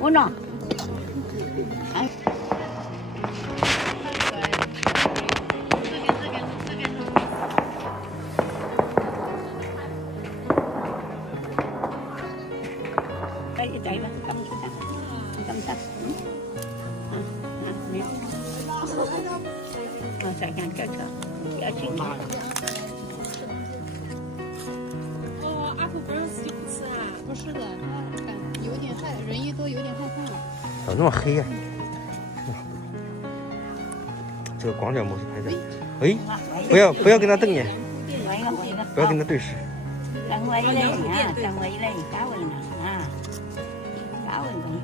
uno. Đây là tâm tâm sài gòn cơ cơ ở trên bờ阿虎不让自己不吃啊？不是的，他感有点害，人一多有点害怕。怎么那么黑呀、这个广角模式拍的，哎，不要跟他瞪眼，不要跟他对视。đang quay đây nha, đang quay đây cá quay nè, cá quay vậy.